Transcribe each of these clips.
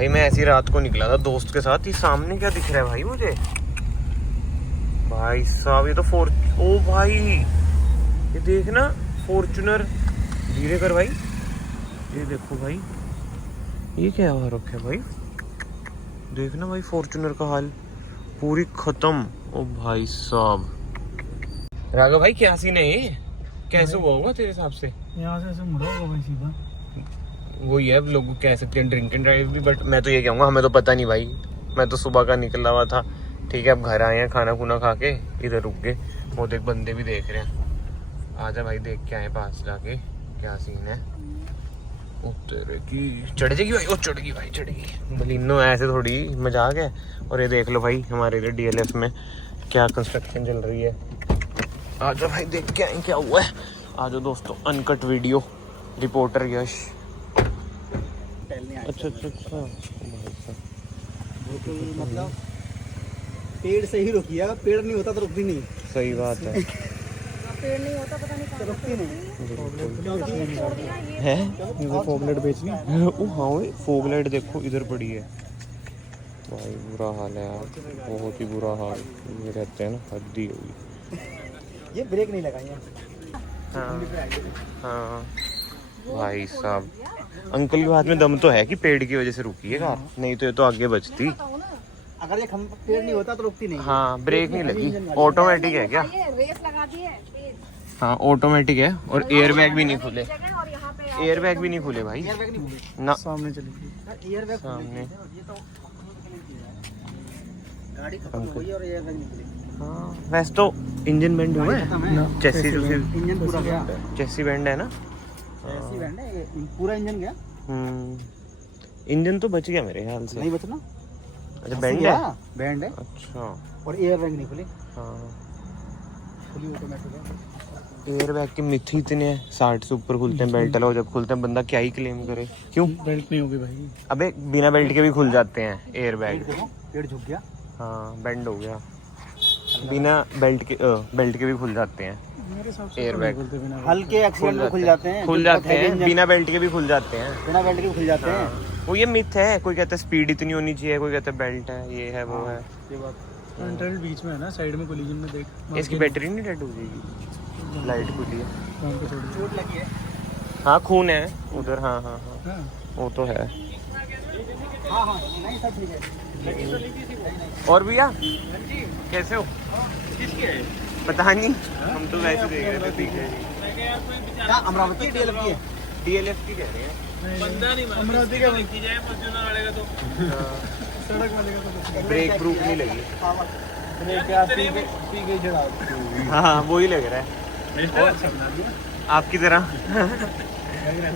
भाई मैं ऐसी रात को निकला था दोस्त के साथ, ये सामने क्या दिख रहा है भाई मुझे? भाई साहब ये तो ओ भाई ये देखना फॉर्च्यूनर, धीरे कर भाई, ये देखो भाई ये क्या हो रखा है भाई, देखना भाई फॉर्च्यूनर का हाल पूरी खत्म। ओ भाई साहब राघव भाई क्या सीन है ये, कैसे हुआ होगा तेरे हिसाब से? यहाँ से ऐसे मुड़ा होगा भाई सीधा, वही है, लोग कह सकते हैं ड्रिंक एंड ड्राइव भी, बट मैं तो ये कहूँगा हमें तो पता नहीं भाई, मैं तो सुबह का निकला हुआ था। ठीक है अब घर आए हैं, खाना खुना खा के इधर रुक गए, वो देख बंदे भी देख रहे हैं, आजा भाई देख के आए पास जाके क्या सीन है। उतर की चढ़ जाएगी भाई, ओ चढ़ गई भाई, चढ़ गई बलिनो, ऐसे थोड़ी मजाक है। और ये देख लो भाई हमारे इधर DLF में क्या कंस्ट्रक्शन चल रही है, आजा भाई देख के आए क्या हुआ है। आजा दोस्तों, अनकट वीडियो, रिपोर्टर यश। अच्छा अच्छा अच्छा, मतलब पेड़ से ही रुकी है, पेड़ नहीं होता तो रुकती नहीं। सही बात है, पेड़ नहीं होता पता नहीं कहाँ रुकती नहीं है ये फॉगलाइट बेचनी। ओ हाँ फॉगलाइट देखो इधर पड़ी है भाई, बुरा हाल है यार, बहुत ही बुरा हाल। ये रहते हैं ना, हद्दी होगी। ये ब्रेक नहीं लगाई है। हाँ भाई साहब, अंकल के हाथ में दम तो है कि पेड़ की वजह से रुकी है कार, नहीं तो ये तो आगे बचती। अगर ये पेड़ नहीं होता तो रुकती नहीं। हाँ ब्रेक नहीं लगी, ऑटोमेटिक है क्या? रेस लगा दी है। हाँ ऑटोमेटिक है, और एयर बैग भी नहीं खुले, एयर बैग भी नहीं खुले भाई ना, सामने चली एयर बैग सामने। गाड़ी खत्म हो गई और एयर बैग निकले। हाँ वैसे तो इंजन बेंड हुआ है, चेसी जो इंजन पूरा गया, चेसी बेंड है ना, चेसी बेंड है, पूरा इंजन गया। इंजन तो बच गया मेरे ख्याल से, नहीं बचना। अच्छा बेंड है, बैंड है अच्छा। और एयर बैग नहीं खुली, हाँ खुली ऑटोमेटिक है। एयर बैग के मिथ ही इतने हैं, 60 से ऊपर खुलते हैं, बेल्ट लगाओ जब खुलते हैं, बंदा क्या ही क्लेम करे। क्यों बेल्ट नहीं होगी भाई? अबे बिना बेल्ट के भी खुल जाते हैं एयर बैग। पेड़ झुक गया, हाँ बेंड हो गया, बिना बेल्ट के भी खुल जाते हैं एयर बैग, हल्के एक्सीडेंट में खुल जाते हैं, बिना बेल्ट के भी खुल जाते हैं, बिना बेल्ट के भी खुल जाते हैं। वो ये मिथ है, कोई कहता है स्पीड इतनी होनी चाहिए, कोई कहता है बेल्ट है, ये है वो है। ये बात फ्रंटल बीच में है ना, साइड में कोलिजन में देख, इसकी बैटरी नहीं डेड हो जाएगी, लाइट खुली है, चोट लगी है। हाँ खून है उधर, हाँ हाँ हाँ वो तो है। हाँ हाँ नहीं सब ठीक है। और भैया कैसे हो? पता नहीं, हम तो वैसे देख रहे थे, दिख रहे। क्या अमरावती DLF की है? DLF की कह रहे हैं, बंदा नहीं अमरावती का की जाए फॉर्च्यूनर वाले का तो सड़क वाले का तो ब्रेक प्रूफ नहीं लगी। ब्रेक क्या पी गई चढ़ा। हाँ वो ही लग रहा है आपकी तरह।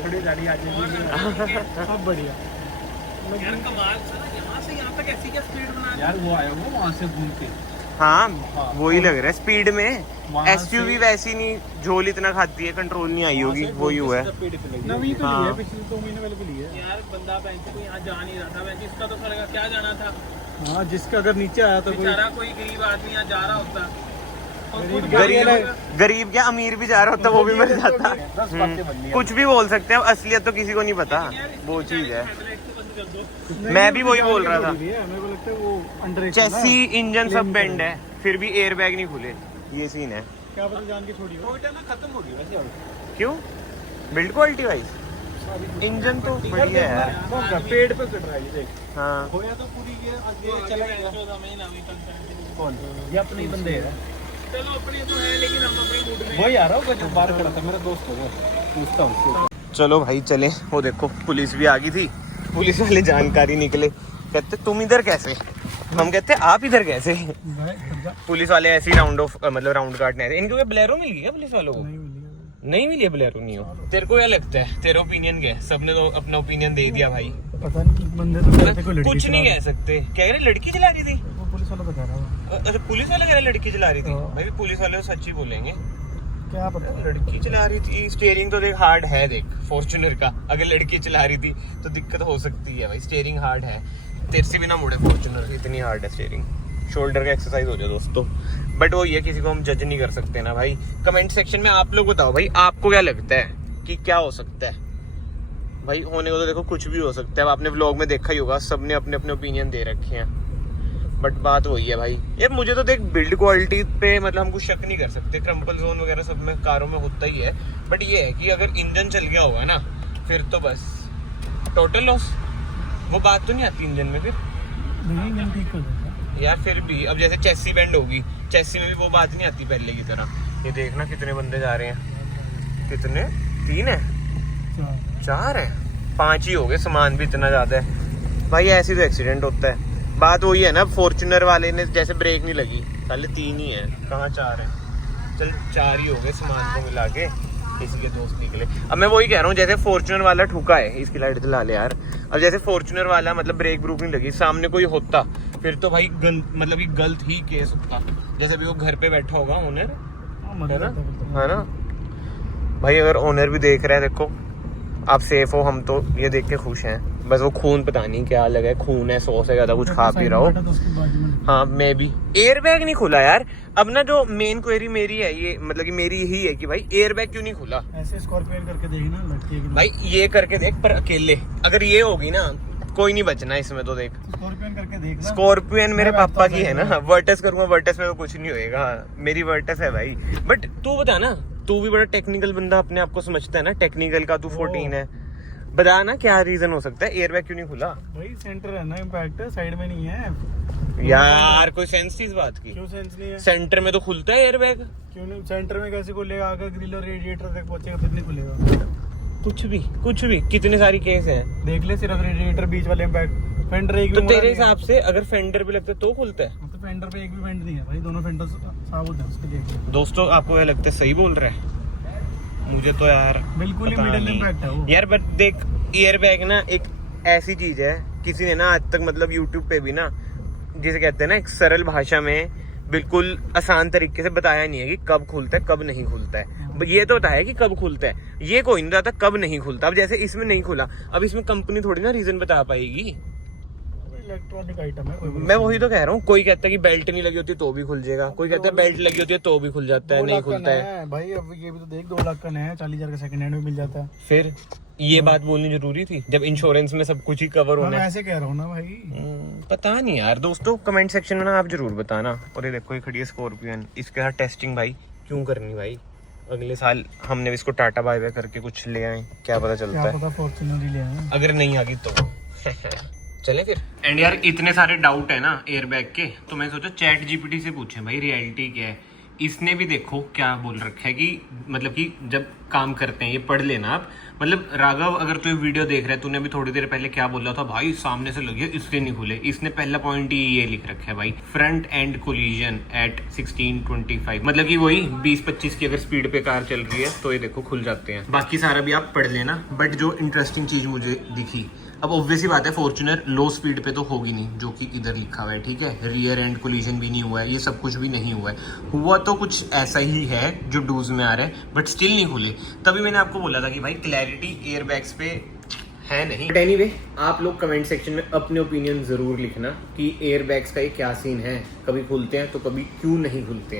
थोड़ी गाड़ी आ जाएगी अब बढ़िया। यार कमाल, यहाँ से यहाँ तक ऐसी क्या स्पीड बना यार वो आया वो वहाँ से घूम के। हाँ वो ही लग रहा है स्पीड में, वहाँ SUV वैसी नहीं, झोल इतना खाती है, कंट्रोल नहीं आई होगी, वही हुआ है। नवी तो हाँ। ली है, पिछले 2 महीने पहले की ली है। यार बंदा बैंक को यहाँ जा नहीं रहा था, बैंक इसका तो सड़ेगा, क्या जाना था हाँ जिसका अगर नीचे आया तो कोई बेचारा, कोई गरीब आदमी यहाँ जा रहा होता, और खुद गरीब क्या अमीर भी जा रहा होता, वो भी मर जाता। 10 बातें बननी है। कुछ भी बोल सकते हैं, असलियत तो किसी को नहीं पता, वो चीज है। हेडलाइट को बंद कर दो। मैं भी वही बोल रहा था, मेरे को लगता है वो अंडर चेसी इंजन सब बेंड है, फिर भी एयर बैग नहीं खुले, ये सीन है। क्या पता जान के छोड़ी हो। टोयोटा में खत्म हो गई वैसे। क्यों? बिल्ड क्वालिटी वाइज इंजन तो बढ़िया है यार। पेड़ पे कट रहा है ये देख। हाँ होया तो पूरी ये चला गया। 14 महीना अभी तक। कौन? ये अपने ही बंदे हैं। चलो अपने तो है, लेकिन हम अपने मूड में। वही आ रहा होगा जो बाहर खड़ा था, मेरा दोस्त होगा, पूछता हूँ उससे। चलो भाई चले, वो देखो पुलिस भी आ गई थी, पुलिस वाले जानकारी निकले, कहते तुम इधर कैसे, हम कहते आप इधर कैसे। पुलिस वाले ऐसे ही राउंड ऑफ मतलब राउंड काटने आए। इनको क्या ब्लेरो मिल गई क्या पुलिस वालों को? नहीं मिली है ब्लेरो, नहीं हो। तेरे को क्या लगता है, तेरा ओपिनियन क्या है? सबने तो अपना ओपिनियन दे दिया भाई, पता नहीं बंदे तो कहते कोई लड़की कुछ नहीं कह सकते। कह रहे लड़की चला रही थी, वो पुलिस वाला तो कह रहा है। अच्छा पुलिस वाले कह रहे लड़की चला रही थी। भाई पुलिस वाले तो सच ही बोलेंगे, क्या पता लड़की चला रही थी। स्टीयरिंग तो देख हार्ड है, देख फॉर्च्यूनर का, अगर लड़की चला रही थी तो दिक्कत हो सकती है भाई, स्टीयरिंग हार्ड है, तेरे से भी ना मुड़े फॉर्च्यूनर, इतनी हार्ड है स्टीयरिंग। शोल्डर का एक्सरसाइज हो जाए दोस्तों, बट वो ये किसी को हम जज नहीं कर सकते ना भाई। कमेंट सेक्शन में आप लोग बताओ भाई, आपको क्या लगता है कि क्या हो सकता है? भाई होने को तो देखो कुछ भी हो सकता है, अब आपने व्लॉग में देखा ही होगा, सबने अपने अपने ओपिनियन दे रखे हैं, बट बात वही है भाई। यार मुझे तो देख बिल्ड क्वालिटी पे मतलब हम कुछ शक नहीं कर सकते, क्रम्पल जोन वगैरह सब में कारों में होता ही है, बट ये है कि अगर इंजन चल गया होगा ना फिर तो बस टोटल लॉस। वो बात तो नहीं आती इंजन में फिर इंजन ठीक हो जाएगा यार, फिर भी अब जैसे चेसी बैंड होगी, चेसी में भी वो बात नहीं आती पहले की तरह। ये देखना कितने बंदे जा रहे हैं, कितने 3 है 4 है 5 ही हो गए, सामान भी इतना ज्यादा है भाई, ऐसे तो एक्सीडेंट होता है। बात वही है ना, फॉर्च्यूनर वाले ने जैसे ब्रेक नहीं लगी, पहले 3 ही है, कहाँ 4 है, चल 4 ही हो गए सामान को मिला के, इसलिए दोस्त निकले। अब मैं वही कह रहा हूँ, जैसे फॉर्च्यूनर वाला ठुका है, इसकी लाइट दिला ले यार। अब जैसे फॉर्च्यूनर वाला मतलब ब्रेक ब्रूक नहीं लगी, सामने कोई होता फिर तो भाई मतलब ये गलत ही केस होता। जैसे अभी वो घर पे बैठा होगा ओनर, है ना भाई, अगर ओनर भी देख रहा है, देखो आप सेफ हो, हम तो ये देख के खुश हैं। बस वो खून पता नहीं क्या लगा है, खून है 100 से ज्यादा कुछ खा पी रहा हो। हाँ मैं भी, एयर बैग नहीं खुला यार। अब ना जो मेन क्वेरी मेरी है ये, मतलब कि मेरी यही है कि भाई एयर बैग क्यों नहीं खुला। ऐसे स्कॉर्पियन करके देखना लगती है भाई, ये करके देख, पर अकेले अगर ये होगी ना कोई नहीं बचना इसमें तो। देख स्कॉर्पियन करके देखना, स्कॉर्पियन मेरे पापा की है ना, वर्टस करूंगा, वर्टस में तो कुछ नहीं होएगा, मेरी वर्टस है भाई। बट तू बता ना, तू भी बड़ा टेक्निकल बंदा अपने आप को समझता है ना, टेक्निकल का तू 14 है, बता ना क्या रीजन हो सकता है एयर बैग क्यों नहीं खुला। भाई सेंटर है ना, इम्पैक्ट साइड में नहीं है यार कोई सेंस थी इस बात की? क्यों सेंस नहीं है? सेंटर में तो खुलता है एयर बैग। क्यों नहीं, सेंटर में कैसे खुलेगा? अगर ग्रिल और रेडिएटर तक पहुंचेगा फिर नहीं खुलेगा। कुछ भी कितने सारी केस हैं, देख ले, सिर्फ रेडिएटर बीच वाले इम्पैक्ट, फेंडर एक भी तो मुड़ा तेरे नहीं है। हिसाब से अगर फेंडर भी लगता है तो खुलता है? तो फेंडर पे एक भी फेंड नहीं है भाई, दोनों फेंडर साबुत है उसके देख ले। दोस्तों आपको ये लगता है सही बोल रहा है? मुझे तो यार बिल्कुल ही पता मिडिल नहीं। इम्पैक्ट है वो यार बट देख, एयर बैग ना एक ऐसी चीज है, किसी ने ना आज तक मतलब यूट्यूब पे भी ना, जिसे कहते हैं ना एक सरल भाषा में बिल्कुल आसान तरीके से बताया नहीं है कि कब खुलता है कब नहीं खुलता है। ये तो बताया कि कब खुलता है, ये कोई नहीं बताता कब नहीं खुलता। अब जैसे इसमें नहीं खुला, अब इसमें कंपनी थोड़ी ना रीजन बता पाएगी, इलेक्ट्रॉनिक आइटम है। मैं वही तो कह रहा हूँ। कोई कहता है कि बेल्ट नहीं लगी होती तो भी खुल जाएगा, कोई कहता है बेल्ट लगी होती है तो भी खुल जाता है, नहीं खुलता है भाई। अब ये भी तो देख, 2 लाख का नया है, 40,000 का सेकंड हैंड में मिल जाता है। फिर ये बात बोलनी जरूरी थी जब इंश्योरेंस में सब कुछ ही कवर होना है। ऐसे कह रहा हूँ ना भाई। पता नहीं यार दोस्तों, कमेंट सेक्शन में ना आप जरूर बताना। और ये देखो ये खड़ी है स्कॉर्पियन, इसके साथ टेस्टिंग भाई क्यों करनी भाई, अगले साल हमने भी इसको टाटा बाय बाय करके कुछ ले आए, क्या पता चलता है, पता फॉर्च्यूनर ही ले आए, अगर नहीं आ गई तो चले फिर। एंड यार इतने सारे डाउट है ना एयर बैग के, तो मैं सोचा चैट जीपीटी से पूछें भाई रियलिटी क्या है। इसने भी देखो क्या बोल रखा है कि मतलब कि जब काम करते हैं, ये पढ़ लेना आप, मतलब राघव अगर तू वीडियो देख रहा है, तूने अभी थोड़ी देर पहले क्या बोला था भाई, सामने से लगी है इसलिए नहीं खुले। इसने पहला पॉइंट ही ये लिख रखा है भाई, फ्रंट एंड कोलिजन एट 1625, मतलब कि वही 20-25 की अगर स्पीड पे कार चल रही है तो ये देखो खुल जाते हैं। बाकी सारा भी आप पढ़ लेना। बट जो इंटरेस्टिंग चीज मुझे दिखी, अब ऑब्वियस ही बात है फॉर्च्यूनर लो स्पीड पे तो होगी नहीं, जो कि इधर लिखा हुआ है, ठीक है, रियर एंड कोलिजन भी नहीं हुआ है, ये सब कुछ भी नहीं हुआ है, हुआ तो कुछ ऐसा ही है जो डूज में आ रहा है, बट स्टिल नहीं खुले। तभी मैंने आपको बोला था कि भाई क्लैरिटी एयरबैग्स पे है नहीं। बट एनीवे, आप लोग कमेंट सेक्शन में अपने ओपिनियन जरूर लिखना कि एयरबैग्स का ये क्या सीन है, कभी खुलते हैं तो कभी क्यों नहीं खुलते